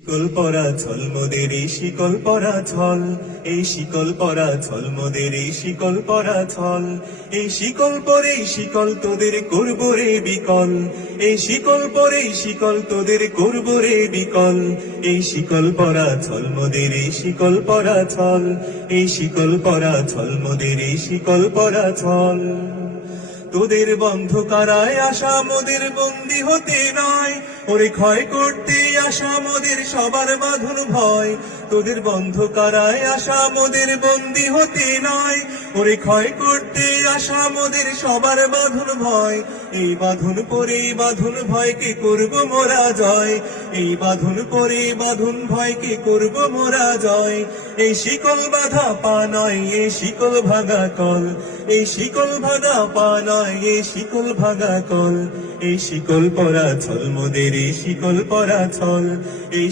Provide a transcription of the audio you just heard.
শিকল পরা ছল মোদের এই শিকল পরা ছল, এই শিকল পরা ছল মোদের এই শিকল পরা ছল। এই শিকল পরে শিকল তোদের করব রে বিকল, এই শিকল পরে শিকল তোদের করব রে বিকল। এই শিকল পরা ছল মোদের এই শিকল পরা ছল, এই শিকল পরা ছল মোদের এই শিকল পরা ছল। তোদের বন্ধ কারায় আশা মোদের বন্দী হতে নয়, ওরে ক্ষয় করতে আসা মোদের সবার বাঁধন ভয়। তোদের বন্ধ কারায় আশা মোদের বন্দী হতে নয়, ওরে ক্ষয় করতে আসা মোদের সবার বাঁধন ভয়। এই বাঁধন পরে বাঁধন ভয়কে করব মোরা জয়, এই বাঁধন পরে বাঁধন ভয়কে করব মোরা জয়। এই শিকল বাঁধা পা নয় এই শিকল ভাঙা কল, এই শিকল ভাঙা পা নয় এই শিকল ভাঙা কল। এই শিকল পরা ছল মোদের এই শিকল পরা ছল, এই